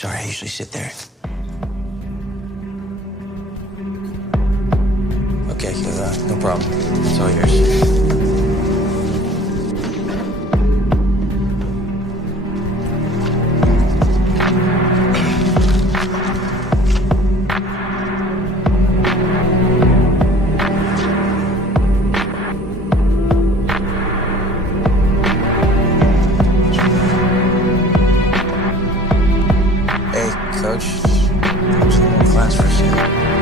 Sorry, I usually sit there. Okay, no problem. It's all yours. Hey, Coach. I'm just in class for a second.